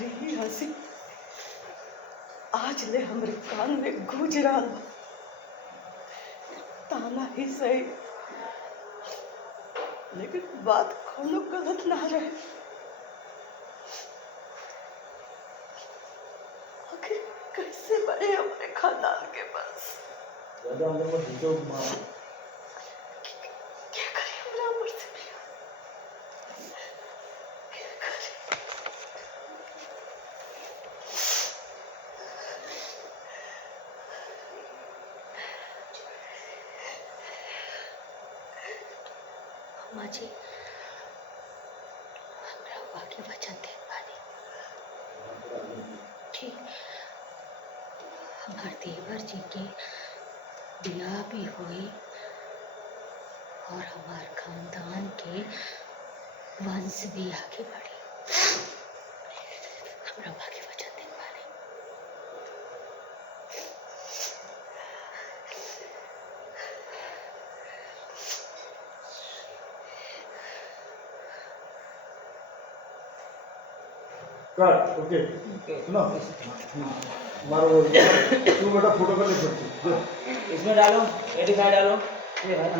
तुम्हारी ही हंसी आज ले हमरे कान में गूंज रहा बा। ताना ही सही, लेकिन बात कोनो गलत ना रहे। आखिर कैसे बने हमारे खानदान के पास? ज्यादा अंदर मत घुसो मां। क्या करें हमरा उम्र से भी? क्या करें? अम्मा जी हमरा हुआ के वचन दे बानी कि हमार देवर जी के बियाह भी हुई और हमार खानदान के वंश भी आगे बढ़ी। हमरा हुआ के वचन दे बानी। कट ओके सुनो मारो तू बेटा फोटो कर ले सकती इसमें डालो, एडिफाई डालो। ये भाई